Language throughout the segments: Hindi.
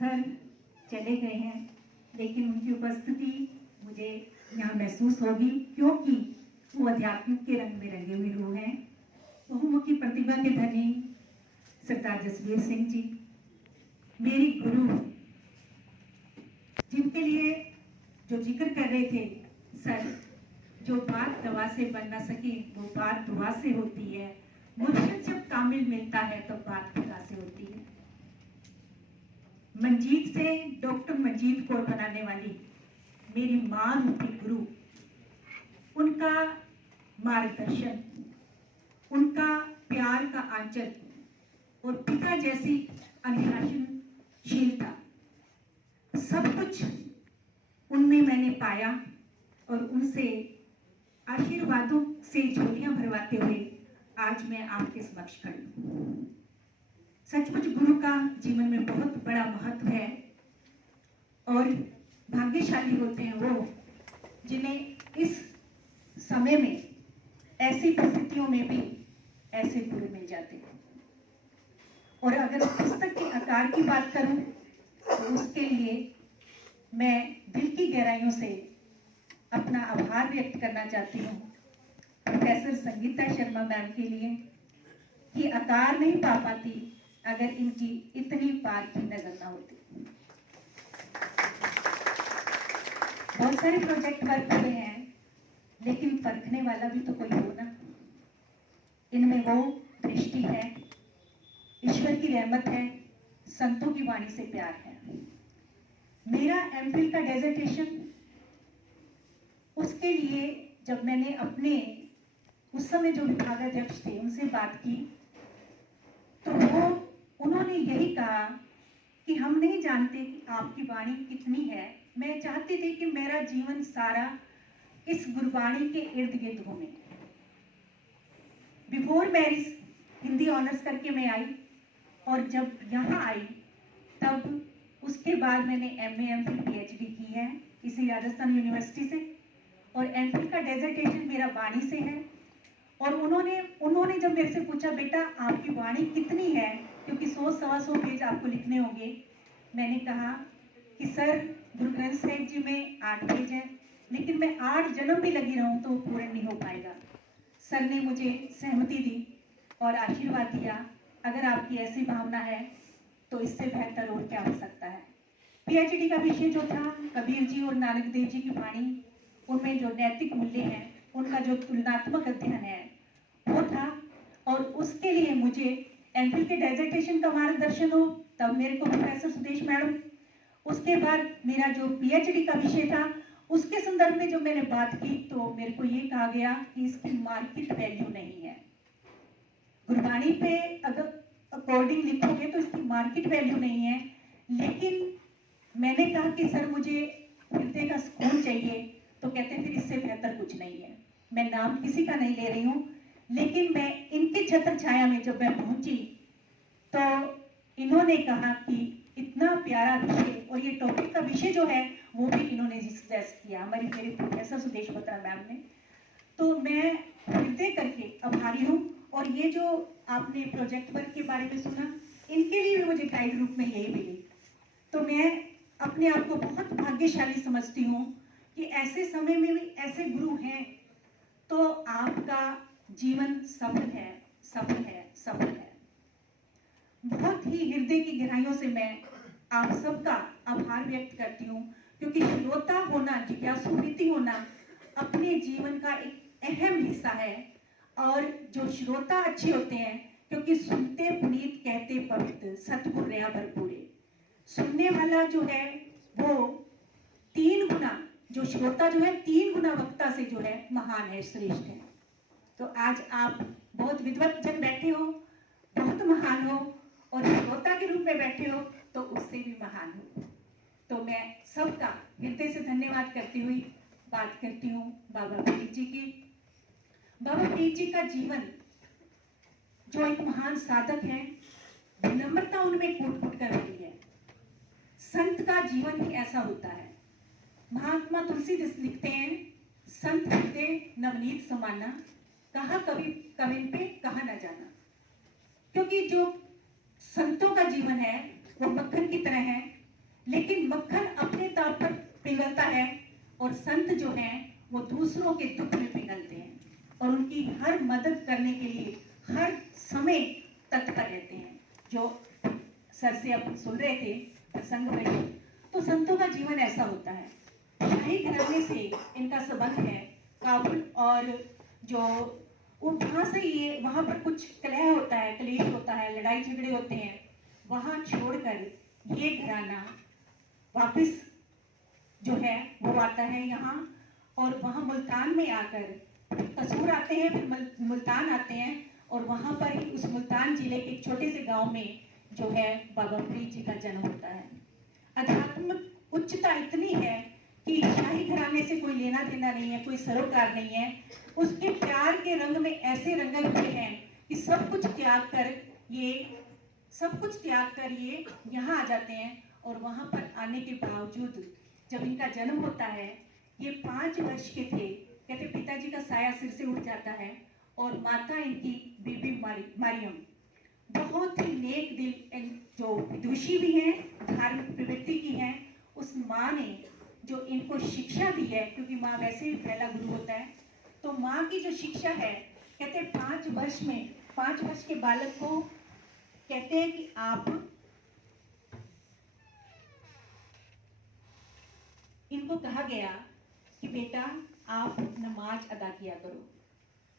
सर चले गए हैं, लेकिन उनकी उपस्थिति मुझे यहाँ महसूस होगी, क्योंकि वो आध्यात्मिक के रंग में रंगे हुए रूह हैं। बहुमुखी प्रतिभा के धनी सरदार जसवीर सिंह जी, मेरी गुरु, जिनके लिए जो जिक्र कर रहे थे सर, जो बात दवा से बन ना सकी वो बात दुआ से होती है। मुर्शिद जब कामिल मिलता है तो बात खुदा से होती है। मंजीत से डॉक्टर मंजीत कौर बनाने वाली मेरी माँ रूपी गुरु, उनका मार्गदर्शन, उनका प्यार का आंचल और पिता जैसी अनुशासनशीलता, सब कुछ उनमें मैंने पाया और उनसे आशीर्वादों से झोलियां भरवाते हुए आज मैं आपके समक्ष खड़ी हूं। सचमुच गुरु का जीवन में बहुत बड़ा महत्व है और भाग्यशाली होते हैं वो जिन्हें इस समय में ऐसी परिस्थितियों में भी ऐसे गुरु मिल जाते हैं। और अगर पुस्तक के आकार की बात करूं तो उसके लिए मैं दिल की गहराइयों से अपना आभार व्यक्त करना चाहती हूँ प्रोफेसर संगीता शर्मा मैम के लिए, कि आकार नहीं पा पाती अगर इनकी इतनी पार की नजर ना होती। बहुत सारे प्रोजेक्ट वर्क हुए हैं, लेकिन परखने वाला भी तो कोई हो ना। इनमें वो दृष्टि है, ईश्वर की रहमत है, संतों की वाणी से प्यार है। मेरा एमफिल का डेजर्टेशन, उसके लिए जब मैंने अपने उस समय जो विभागाध्यक्ष थे उनसे बात की तो उन्होंने यही कहा कि हम नहीं जानते कि आपकी वाणी कितनी है, मैं चाहती थी कि मेरा जीवन सारा इस गुरबाणी के इर्द गिर्द घूमे। बिफोर मैरिज हिंदी ऑनर्स करके मैं आई और जब यहाँ आई तब उसके बाद मैंने MA MPhil PhD की है इसी राजस्थान यूनिवर्सिटी से, और एमफिल का डेजर्टेशन मेरा वाणी से है। और उन्होंने जब मेरे से पूछा बेटा आपकी वाणी कितनी है, क्योंकि 100-125 पेज आपको लिखने होंगे, मैंने कहा कि सर गुरु ग्रंथ साहिब जी में 8 पेज है, लेकिन मैं 8 जन्म भी लगी रहूं तो पूर्ण नहीं हो पाएगा। सर ने मुझे सहमति दी और आशीर्वाद दिया, अगर आपकी ऐसी भावना है तो इससे बेहतर और क्या हो सकता है। PhD का विषय जो था कबीर जी और नानक देव जी की वाणी, उनमें जो नैतिक मूल्य हैं, उनका जो तुलनात्मक अध्ययन है वो था, और उसके लिए मुझे एमफिल के डेजर्टेशन का मार्गदर्शन हो, तब मेरे को प्रोफेसर सुदेश मैडम, उसके बाद मेरा जो PhD का विषय था उसके संदर्भ में जो मैंने बात की तो मेरे को ये कहा गया कि इसकी मार्केट वैल्यू नहीं है। गुरबाणी पे अगर अकॉर्डिंग लिखोगे तो इसकी मार्केट वैल्यू नहीं है, लेकिन मैंने कहा कि सर मुझे हृदय का सुकून चाहिए, तो कहते फिर इससे बेहतर कुछ नहीं है। मैं नाम किसी का नहीं ले रही हूँ, लेकिन मैं इनके छत्र छाया में जब मैं पहुंची तो इन्होंने कहा कि इतना प्यारा विषय, और ये टॉपिक का विषय जो है वो भी इन्होंने सजेस्ट किया, हमारी मेरे प्रोफेसर सुदेश बत्रा मैम ने, तो मैं हृदय करके आभारी हूँ। और ये जो आपने प्रोजेक्ट वर्क के बारे में सुना, इनके लिए भी मुझे गाइड रूप में यही मिली, तो मैं अपने आप को बहुत भाग्यशाली समझती हूँ कि ऐसे समय में भी ऐसे गुरु हैं, तो आपका जीवन सफल है, सफल है, सफल है। बहुत ही हृदय की गहराइयों से मैं आप सबका आभार व्यक्त करती हूँ, क्योंकि श्रोता होना, जिज्ञासु वृत्ति होना अपने जीवन का एक अहम हिस्सा है। और जो श्रोता अच्छे होते हैं, क्योंकि सुनते पुनीत कहते पवित्र, सतगुर रहा भरपूरे। सुनने वाला जो है वो 3 गुना, जो श्रोता जो है 3 गुना वक्ता से जो है महान है, श्रेष्ठ है। तो आज आप बहुत विद्वत जन बैठे हो, बहुत महान हो, और श्रोता के रूप में बैठे हो तो उससे भी महान हो। तो मैं सबका हृदय से धन्यवाद करती हुई बात करती हूँ बाबा फरीद जी की। बाबा फरीद जी का जीवन जो एक महान साधक है, विनम्रता उनमें कूट-कूट कर रही है। संत का जीवन ही ऐसा होता है। महात्मा तुलसीदास लिखते हैं, संत हृदय नवनीत समाना, कहा कवि कविन पे कहा न जाना। क्योंकि जो संतों का जीवन है वो मक्खन की तरह है, संत जो हैं वो दूसरों के दुख में पिघलते हैं और उनकी हर मदद करने के लिए हर समय तत्पर रहते हैं। जो सर से अब सुन रहे थे प्रसंग में, तो संतों का जीवन ऐसा होता है। शाही घराने से इनका संबंध है। काबुल और जो वहां से ये वहां पर कुछ कलह होता है, क्लेश होता है, लड़ाई झगड़े होते हैं, वहां छोड़कर ये घराना वापस जो है वो आता है यहाँ, और वहां मुल्तान में आकर कसूर आते हैं, फिर मुल्तान आते हैं, और वहां पर ही उस मुल्तान जिले के एक छोटे से गांव में जो है बाबा फरीद जी का जन्म होता है। आध्यात्मिक उच्चता इतनी है कि शाही घराने से कोई लेना देना नहीं है, कोई सरोकार नहीं है। उसके प्यार के रंग में ऐसे रंगे हुए हैं कि सब कुछ त्याग कर ये यहाँ आ जाते हैं। और वहां पर आने के बावजूद जब इनका जन्म होता है, ये 5 वर्ष के थे, कहते पिताजी का साया सिर से उठ जाता है, और माता इनकी बीबी मारियम बहुत ही नेक दिल, जो विदुषी भी हैं, धार्मिक प्रवृत्ति की हैं, उस माँ ने जो इनको शिक्षा दी है, क्योंकि माँ वैसे ही पहला गुरु होता है, तो माँ की जो शिक्षा है, कहते 5 वर्ष के बालक को कहते हैं कि आप इनको कहा गया कि बेटा आप नमाज अदा किया करो।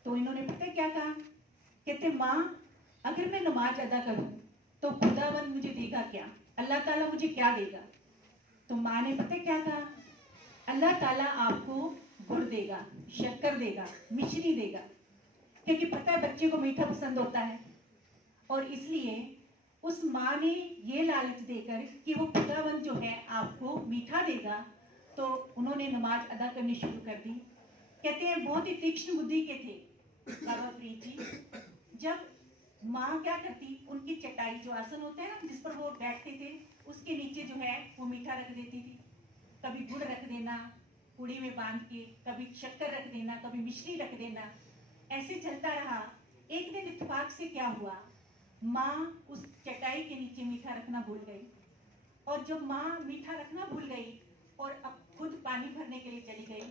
तो इन्होंने पता क्या कहा, कहते माँ अगर मैं नमाज अदा करूं तो खुदावन मुझे देगा क्या, अल्लाह ताला मुझे क्या देगा। तो माँ ने पता क्या कहा, अल्लाह ताला आपको गुड़ देगा, शक्कर देगा, मिश्री देगा, क्योंकि पता है बच्चे को मीठा पसंद होता है। और इसलिए उस माँ ने ये लालच देकर कि वो खुदावन जो है आपको मीठा देगा, तो उन्होंने नमाज अदा करनी शुरू कर दी। कहते हैं बहुत ही तीक्ष्ण बुद्धि के थे बाबा फरीद जी। जब माँ क्या करती, उनकी चटाई जो आसन होता है ना जिस पर वो बैठते थे, उसके नीचे जो है वो मीठा रख देती थी। कभी गुड़ रख देना पूड़ी में बांध के, कभी शक्कर रख देना, कभी मिश्री रख देना, ऐसे चलता रहा। एक दिन इत्तेफाक से क्या हुआ, माँ उस चटाई के नीचे मीठा रखना भूल गई, और जब माँ मीठा रखना भूल गई और अब खुद पानी भरने के लिए चली गई,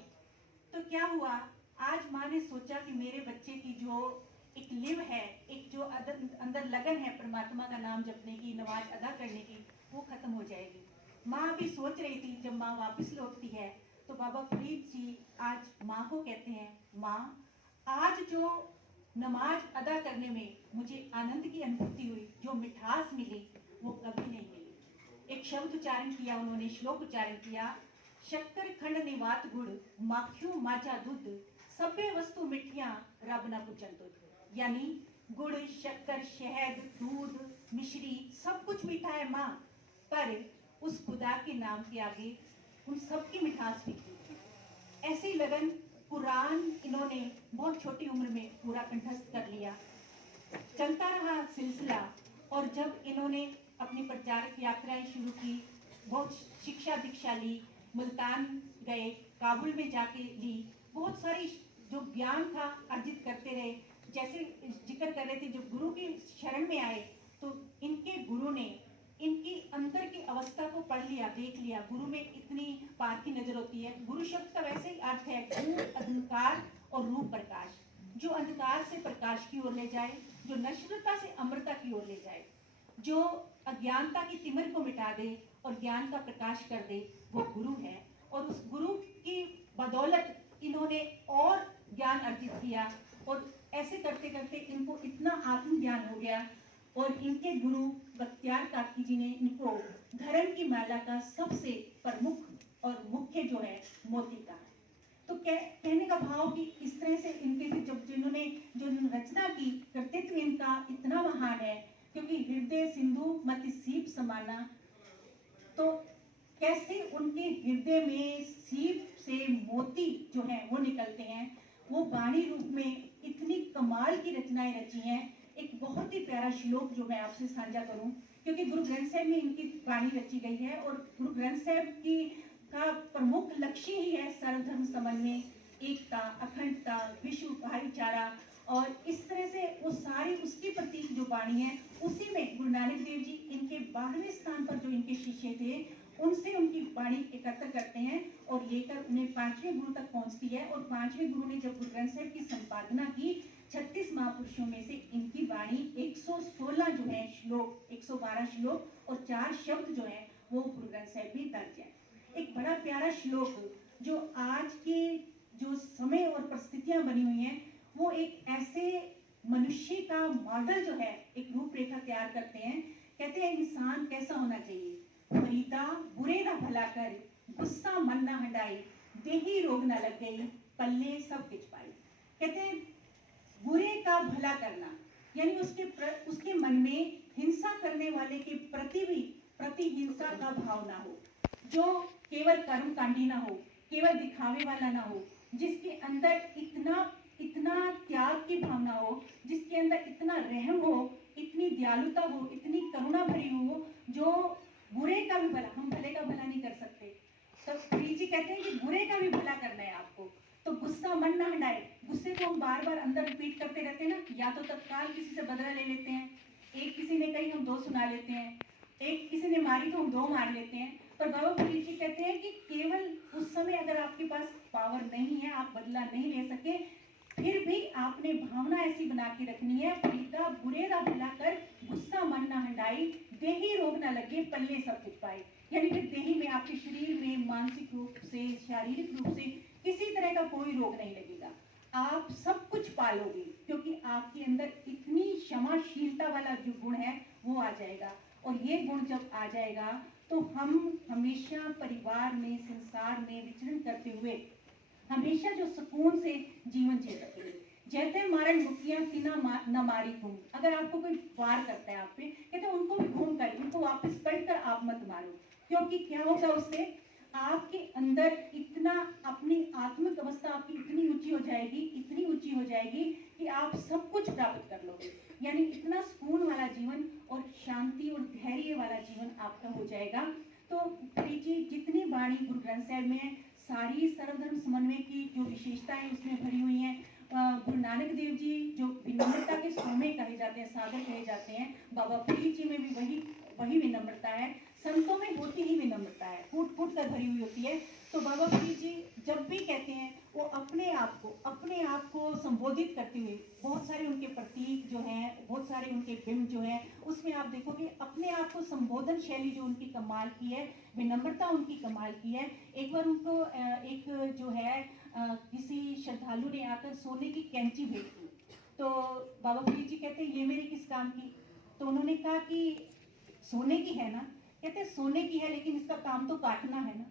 तो क्या हुआ, आज माँ ने सोचा कि मेरे बच्चे की जो एक लिव है, एक जो अंदर लगन है परमात्मा का नाम जपने की, नमाज अदा करने की, वो खत्म हो जाएगी। माँ भी सोच रही थी। जब माँ वापस लौटती है तो बाबा फरीद जी आज माँ को कहते हैं, माँ आज जो नमाज अदा करने में मुझे आनंद की अनुभूति हुई, जो मिठास मिली, वो कभी नहीं मिली। एक शब्द उच्चारण किया उन्होंने, श्लोक उच्चारण किया, शक्कर खंड निवात गुड़, माखियों माजा दूध, सभ्य वस्तु मिठियां रब ना पूछन तुझ। यानी गुड़, शक्कर, शहद, दूध, मिश्री सब कुछ मीठा है माँ, पर उस खुदा के नाम के आगे उन सब की मिठास फीकी। ऐसी लगन, कुरान इन्होंने बहुत छोटी उम्र में पूरा कंठस्थ कर लिया। चलता रहा सिलसिला, और जब इन्होंने अपनी प्रचारक यात्राएं शुरू की, बहुत शिक्षा दीक्षा ली, मुल्तान गए, काबुल में जाके ली, बहुत सारी जो ज्ञान था अर्जित करते रहे। जैसे जिक्र कर रहे थे, जब गुरु की शरण में आए तो इनके गुरु ने इनकी अंदर की अवस्था को पढ़ लिया, देख लिया। गुरु में इतनी पार की नजर होती है। गुरु शब्द का वैसे ही अर्थ है धूप, अंधकार और रूप प्रकाश, जो अंधकार से प्रकाश की ओर ले जाए, जो नश्वरता से अमरता की ओर ले जाए, जो अज्ञानता की तिमिर को मिटा दे और ज्ञान का प्रकाश कर दे, वो गुरु है। और उस गुरु की बदौलत इन्होंने और ज्ञान अर्जित किया, और ऐसे करते करते इनको इतना आत्मज्ञान हो गया, और इनके गुरु बख्तियार काकी जी ने इनको धर्म की माला का सबसे प्रमुख और मुख्य जो है मोती कहा। तो कहने का भाव कि इस तरह से इनके जब जिन्होंने जो रचना की, कर्तृत्व इनका इतना महान है, क्योंकि हृदय सिंधु मति सीप समाना, तो कैसे उनके हृदय में सीप से मोती जो है वो निकलते हैं। वो वाणी रूप में इतनी कमाल की रचनाएं रची हैं। एक बहुत ही प्यारा श्लोक जो मैं आपसे साझा करूं, क्योंकि गुरु ग्रंथ साहब में इनकी वाणी रची गई है, और गुरु ग्रंथ साहब की का प्रमुख लक्ष्य ही है सर्वधर्म समन्वय, एकता, अखंडता, विश्व भाईचारा और इस तरह से वो सारी उसके प्रतीक जो बाणी है, उसी में गुरु नानक देव जी इनके 12वें स्थान पर जो इनके शिष्य थे उनसे उनकी वाणी एकत्र करते हैं और लेकर उन्हें 5वें गुरु तक पहुंचती है। और 5वें गुरु ने जब गुरु ग्रंथ साहिब की संपादना की, 36 महापुरुषों में से इनकी वाणी 116 जो है श्लोक, 112 श्लोक और 4 शब्द जो है वो गुरु ग्रंथ साहिब में दर्ज है। एक बड़ा प्यारा श्लोक जो आज के जो समय और परिस्थितियां बनी हुई हैं, वो एक ऐसे मनुष्य का मॉडल जो है एक रूपरेखा तैयार करते हैं। कहते हैं इंसान कैसा होना चाहिए, फरीदा बुरे ना भला कर, गुस्सा मन ना हटाई, देही रोग ना लग गई, पल्ले सब किच पाई। कहते हैं बुरे का भला करना, यानी उसके मन में हिंसा करने वाले के प्रति हिंसा का भाव ना हो, जो केवल कर्मकांडी ना हो, केवल दिखावे वाला ना हो, जिसके अंदर इतना त्याग की भावना हो, जिसके अंदर इतना रहम हो, इतनी दयालुता हो, इतनी करुणा भरी हो, जो बुरे का भी भला, हम भले का भला नहीं कर सकते, तो प्रीत जी कहते हैं कि बुरे का भी भला करना है आपको, तो गुस्सा मन ना हटाए। गुस्से को हम बार बार अंदर रिपीट करते रहते हैं ना, या तो तत्काल किसी से बदला ले लेते हैं, एक किसी ने कही हम 2 सुना लेते हैं, एक किसी ने मारी तो हम 2 मार लेते हैं। पर बाबा फरीद जी कहते हैं कि केवल उस समय अगर आपके पास पावर नहीं है, आप बदला नहीं ले सके, फिर भी आपने भावना ऐसी बना के रखनी है, फरीदा बुरे दा भला कर, गुस्सा मन ना हटाई, देही रोग ना लगे, पल्ले सब कुछ पाए। यानी कि देही में, आपके शरीर में मानसिक रूप से, शारीरिक रूप से किसी तरह का कोई रोग नहीं लगेगा, आप सब कुछ पालोगे, क्योंकि आपके अंदर इतनी क्षमाशीलता वाला जो गुण है वो आ जाएगा। और ये गुण जब आ जाएगा तो हम हमेशा परिवार में, संसार में विचरण करते हुए हमेशा जो सुकून से जीवन जी सकेंगे। जैसे मारण मुखिया तिना न मारी घूम, अगर आपको कोई वार करता है आप पे, कहते उनको भी घूम कर, उनको वापस पलट कर आप मत मारो, क्योंकि क्या होगा उससे आपके अंदर इतना, अपनी आत्मिक अवस्था आपकी इतनी ऊंची हो जाएगी, इतनी ऊंची हो जाएगी कि आप सब कुछ प्राप्त कर लोगे। यानी इतना सुकून वाला जीवन और शांति और धैर्य वाला जीवन आपका हो जाएगा। तो जी जितनी वाणी गुरु ग्रंथ साहिब में सारी सर्वधर्म समन्वय की जो विशेषताएं उसमें भरी हुई हैं। गुरु नानक देव जी जो विनम्रता के स्वामी कहे जाते हैं, सागर कहे जाते हैं, बाबा फरीद जी में भी वही विनम्रता है, संतों में होती ही विनम्रता है, फूट फूट कर भरी हुई होती है। तो बाबा फरीद जी जब भी कहते हैं वो अपने आप को संबोधित करते हुए, बहुत सारे उनके प्रतीक जो हैं, बहुत सारे उनके बिंब जो हैं, उसमें आप देखोगे अपने आप को संबोधन शैली जो उनकी कमाल की है, विनम्रता उनकी कमाल की है। एक बार उनको एक जो है किसी श्रद्धालु ने आकर सोने की कैंची भेज दी, तो बाबा फरीद जी कहते हैं ये मेरे किस काम की, तो उन्होंने कहा कि सोने की है ना, कहते सोने की है लेकिन इसका काम तो काटना है ना,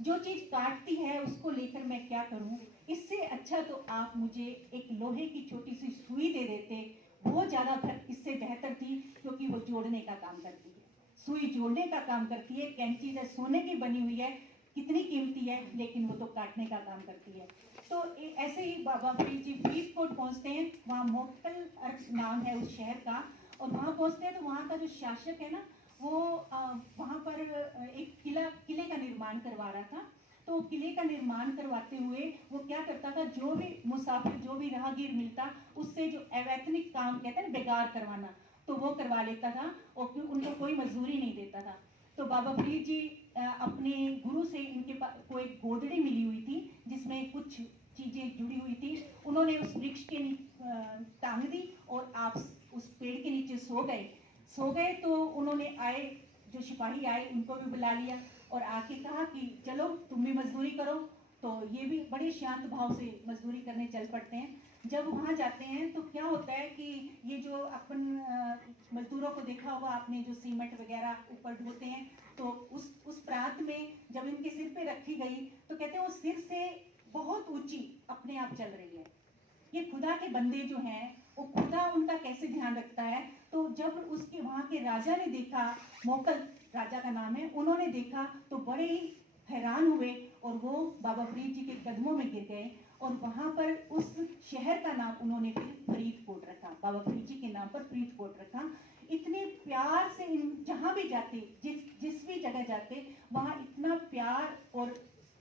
जो चीज काटती है उसको लेकर मैं क्या करूं, इससे अच्छा तो आप मुझे एक लोहे की छोटी सी सुई दे देते, वो ज्यादा इससे बेहतर थी, क्योंकि वो जोड़ने का काम करती है, सुई जोड़ने का काम करती है, कैंची जो सोने की बनी हुई है, कितनी कीमती है, लेकिन वो तो काटने का काम करती है। तो ऐसे ही बाबा फरीद जी फरीदकोट पहुंचते हैं, वहाँ मोक्तल नाम है उस शहर का, और वहाँ पहुंचते हैं तो वहाँ का जो शासक है ना, वो वहाँ पर एक किले का निर्माण करवा रहा था। तो किले का निर्माण करवाते हुए वो क्या करता था, जो भी मुसाफिर, जो भी राहगीर मिलता, उससे जो अवैतनिक काम कहते हैं बेगार करवाना, तो वो करवा लेता था, और उनको कोई मजदूरी नहीं देता था। तो बाबा फरीद जी अपने गुरु से, इनके पास को एक गोदड़ी मिली हुई थी जिसमें कुछ चीजें जुड़ी हुई थी, उन्होंने उस वृक्ष के टांग दी और आप उस पेड़ के नीचे सो गए। तो उन्होंने आए, जो सिपाही आए उनको भी बुला लिया और आके कहा कि चलो तुम भी मजदूरी करो, तो ये भी बड़े शांत भाव से मजदूरी करने चल पड़ते हैं। जब वहाँ जाते हैं तो क्या होता है कि ये जो अपन मजदूरों को देखा होगा आपने, जो सीमेंट वगैरह ऊपर ढोते हैं, तो उस प्रांत में जब इनके सिर पे रखी गई तो कहते हैं वो सिर से बहुत ऊंची अपने आप चल रही है। ये खुदा के बंदे जो हैं, वो खुदा उनका कैसे ध्यान रखता है। तो जब उसके वहाँ के राजा ने देखा, मोकल राजा का नाम है, उन्होंने देखा तो बड़े ही हैरान हुए और वो बाबा फरीद जी के कदमों में गिर गए, और वहां पर उस शहर का नाम उन्होंने फिर फरीदकोट रखा, बाबा फरीद जी के नाम पर फरीदकोट रखा। इतने प्यार से जहां भी जाते, जिस भी जगह जाते, वहां इतना प्यार और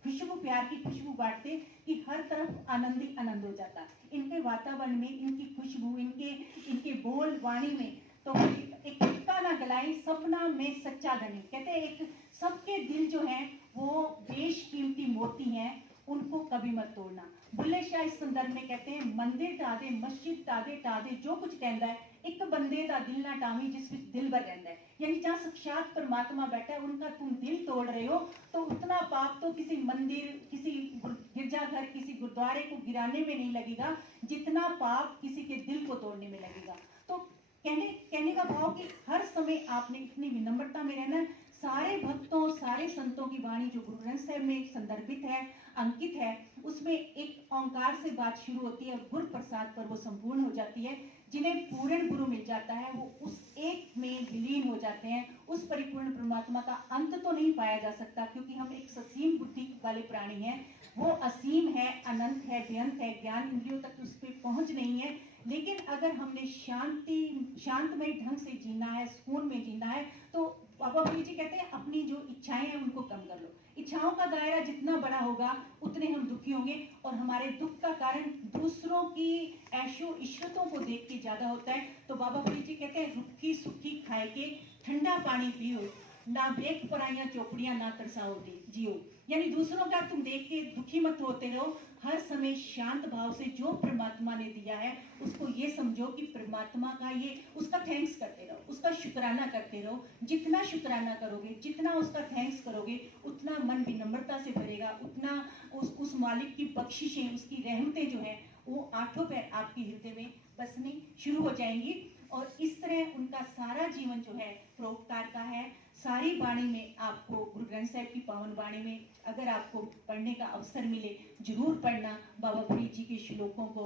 खुशबू खुशबू, प्यार की खुशबू बांटते कि हर तरफ आनंद ही आनंद हो जाता। इनके वातावरण में, इनकी खुशबू, इनके बोल वाणी में तो एक तुक्का ना गलाई सपना में सच्चा धनी। कहते हैं एक सबके दिल जो है वो बेशकीमती मोती हैं, उनको कभी मत तोड़ना। बुल्ले शाह इस संदर्भ में कहते हैं मंदिर ढा दे, मस्जिद ढा दे, ढा दे जो कुछ कहता है, एक बंदे का दिल ना टावी जिस विच दिल भर रहता है। यानी जहाँ साक्षात परमात्मा बैठा है उनका तुम दिल तोड़ रहे हो तो उतना पाप तो किसी मंदिर, किसी गिरजाघर, किसी गुरुद्वारे को गिराने में नहीं लगेगा जितना पाप किसी के दिल को तोड़ने में लगेगा। तो कहने का भाव कि हर समय आपने इतनी विनम्रता में रहना है। सारे भक्तों, सारे संतों की वाणी जो गुरु ग्रंथ साहिब में संदर्भित है, अंकित है, उसमें एक ओंकार से बात शुरू होती है, गुरु प्रसाद पर वो संपूर्ण हो जाती है। जिन्हें पूर्ण गुरु मिल जाता है वो उस एक में विलीन हो जाते हैं। उस परिपूर्ण परमात्मा का अंत तो नहीं पाया जा सकता क्योंकि हम एक ससीम बुद्धि वाले प्राणी हैं। वो असीम है, अनंत है, बेअंत है, ज्ञान इंद्रियों तक उस पर पहुंच नहीं है। लेकिन अगर हमने शांतमय ढंग से जीना है, सुकून में जीना है, तो बाबा बुल्ली जी कहते हैं अपनी जो इच्छाएं हैं उनको कम कर लो। इच्छाओं का दायरा जितना बड़ा होगा उतने हम दुखी होंगे और हमारे दुख का कारण दूसरों की ऐशो इश्रतों को देख के ज्यादा होता है। तो बाबा बुल्ली जी कहते हैं रुखी सुखी खाए के ठंडा पानी पियो, ना देख पराइयां चौपड़ियां ना तरसाओ जियो। यानी दूसरों का तुम देख के दुखी मत होते रहो, हर समय शांत भाव से जो परमात्मा ने दिया है उसको ये समझो कि परमात्मा का ये, उसका थैंक्स करते रहो, उसका शुक्राना करते रहो। जितना शुक्राना करोगे, जितना उसका थैंक्स करोगे, उतना मन विनम्रता से भरेगा, उतना उस मालिक की बख्शिशें, उसकी रहमतें जो है वो आठों पैर आपके हृदय में बसनी शुरू हो जाएंगी। और इस तरह उनका सारा जीवन जो है परोपकार का है। सारी वाणी में आपको गुरु ग्रंथ साहिब की पावन वाणी में अगर आपको पढ़ने का अवसर मिले जरूर पढ़ना। बाबा फरीद जी के श्लोकों को,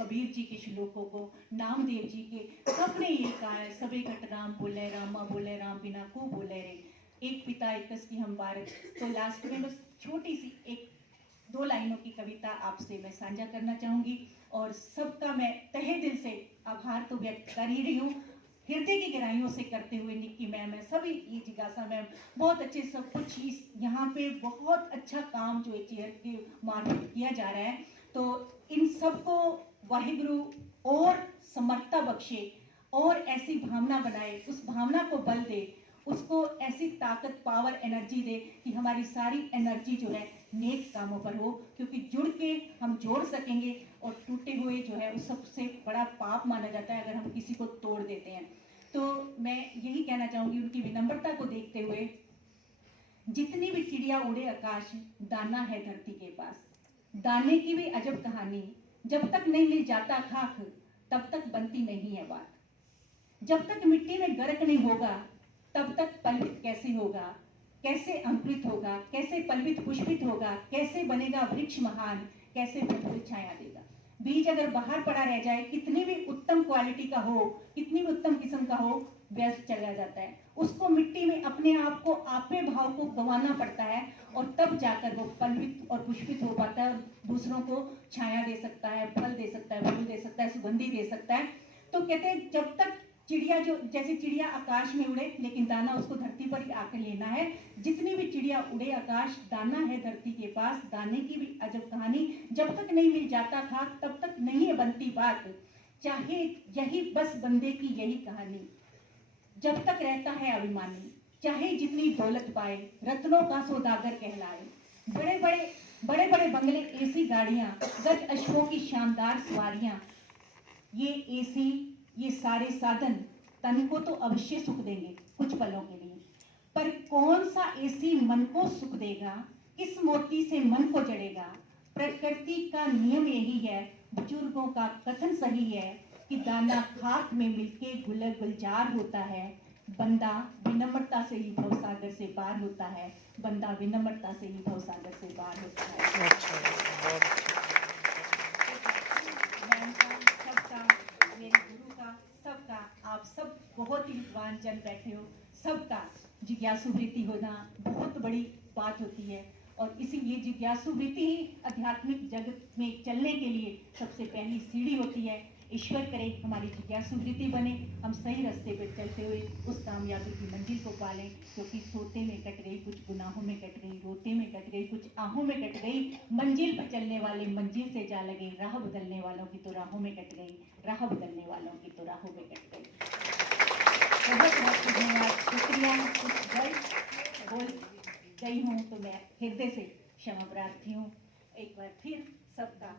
कबीर जी के श्लोकों को, नामदेव जी के, सबने ये कहा है सबे घट राम बोले, रामा बोले, राम बिना को बोले रे, एक पिता एक कस की हम भारत। तो लास्ट में बस छोटी सी एक दो लाइनों की कविता आपसे मैं साझा करना चाहूंगी और सबका मैं तहे दिल से आभार तो व्यक्त कर ही रही हूँ, हृदय की गहराइयों से करते हुए। निक्की मैम है, सभी ये जिज्ञासा मैम, बहुत अच्छे सब कुछ यहाँ पे बहुत अच्छा काम जो है चेयर के मार्फत किया जा रहा है। तो इन सबको वाहिगुरु और समर्थता बख्शे और ऐसी भावना बनाए, उस भावना को बल दे, उसको ऐसी ताकत, पावर, एनर्जी दे कि हमारी सारी एनर्जी जो है नेक कामों पर हो, क्योंकि जुड़ के हम जोड़ सकेंगे और टूटे हुए जो है उस सबसे बड़ा पाप माना जाता है अगर हम किसी को तोड़ देते हैं। तो मैं यही कहना चाहूंगी उनकी विनम्रता को देखते हुए, जितनी भी चिड़िया उड़े आकाश, दाना है धरती के पास, दाने की भी अजब कहानी, जब तक नहीं मिल जाता खाक तब तक बनती नहीं है बात, जब तक मिट्टी में गर्क नहीं होगा तब तक पलवित कैसे होगा, कैसे अंकुरित होगा, कैसे पलवित पुष्पित होगा, कैसे बनेगा वृक्ष महान, कैसे फल छाया देगा। बीज अगर बाहर पड़ा रह जाए, कितनी भी उत्तम क्वालिटी का हो, कितनी भी उत्तम किस्म का हो, व्यर्थ चला जाता है। उसको मिट्टी में अपने आप को, आपे भाव को गंवाना पड़ता है और तब जाकर वो पलवित और पुष्पित हो पाता है और दूसरों को छाया दे सकता है, फल दे सकता है, फूल दे सकता है, सुगंधी दे सकता है। तो कहते हैं जब तक चिड़िया, जो जैसे चिड़िया आकाश में उड़े लेकिन दाना उसको धरती पर ही आकर लेना है, जितनी भी चिड़िया उड़े आकाश, दाना है धरती के पास, दाने की भी अजब कहानी, जब तक नहीं मिल जाता खाक तब तक नहीं है बनती बात, चाहे यही बस बंदे की यही कहानी, जब तक रहता है अभिमानी, चाहे जितनी दौलत पाए, रत्नों का सौदागर कहलाए, बड़े बड़े बंगले, एसी गाड़ियां, गज अश्वों की शानदार सवारियां, ये एसी, ये सारे साधन तन को तो अवश्य सुख देंगे कुछ पलों के लिए, पर कौन सा एसी मन को सुख देगा, किस मोती से मन को जड़ेगा। प्रकृति का नियम यही है, बुजुर्गों का कथन सही है कि दाना खाक में मिलके गुलजार होता है, बंदा विनम्रता से ही भवसागर से पार होता है, बंदा विनम्रता से ही भवसागर से पार होता है। सबका, मेरे गुरु का, सबका, आप सब बहुत ही विद्वान जन बैठे हो, सबका जिज्ञासु वृत्ति होना बहुत बड़ी बात होती है और इसीलिए जिज्ञासु वृत्ति ही आध्यात्मिक जगत में चलने के लिए सबसे पहली सीढ़ी होती है। ईश्वर करे हमारी जिज्ञासु वृत्ति बने, हम सही रास्ते पर चलते हुए उस कामयाबी की मंजिल को पालें, क्योंकि सोते में कट गई कुछ गुनाहों में कट गई, रोते में कट गई कुछ आहों में कट गई, मंजिल पर चलने वाले मंजिल से जा लगे, राह बदलने वालों की तो राहों में कट गई, राह बदलने वालों की तो राहों में कट गई। बहुत बहुत धन्यवाद, शुक्रिया। कुछ गलत बोल गई हूँ तो मैं हृदय से क्षमा प्रार्थी हूँ। एक बार फिर सबका